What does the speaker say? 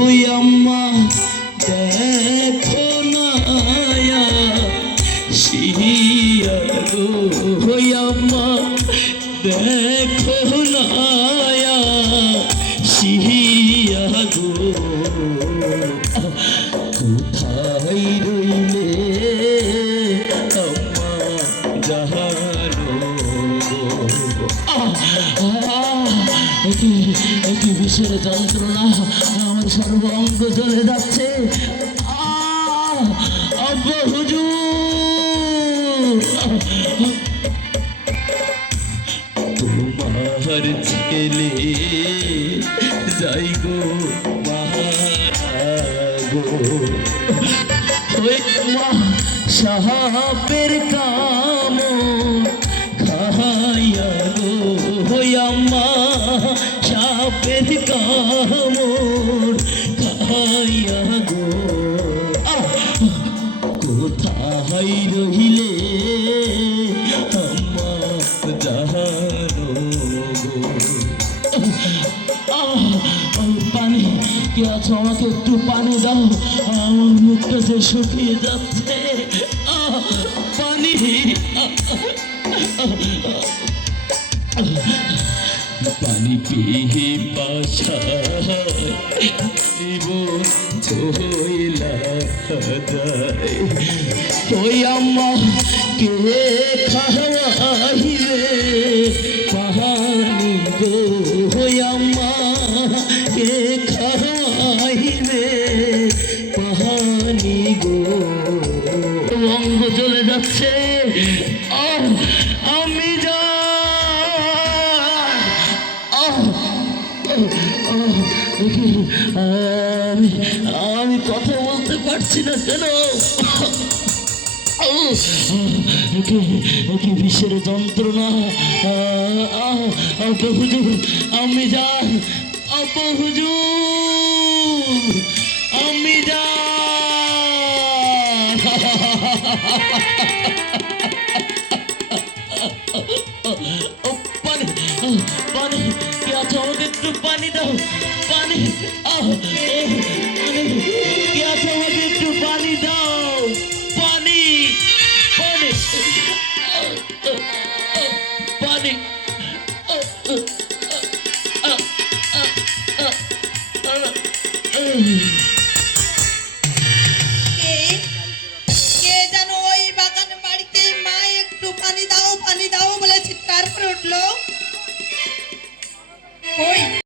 আম্মা দেখো না শিয়া গো আম্মা দেখো না শিয়া গো কোথায় রইলে আম্মা জাহানো একটি বিষের যন্ত্রণা আমার সর্বাঙ্গ জ্বলে যাচ্ছে। আব্বা হুজুর তোমার ছেলে যাই গো মারা গো সাহাবের কাম খাইয়া গো আম্মা সাপের কামড় খাইয়া গো কোথায় রহিলে আম্মা জানো গো পানি কে আছো আমাকে একটু পানি দাও আমার মুখটা যে শুকিয়ে যাচ্ছে পানি পানি পিহে পাশায় জীবন চইলা যায় ওই আম্মা কে খাওয়াইবে পানি গো ওই আম্মা কে খাওয়াইবে পানি গো অঙ্গ চলে যাচ্ছে আমি আমি কথা বলতে পারছি না কেন কি বিষের যন্ত্রণা হুজুর আমি যাই হুজুর আমি যাই পানি পানি কি আছে আমাকে একটু পানি দাও পানি কি আছে আমাকে একটু পানি দাও পানি পানি পানি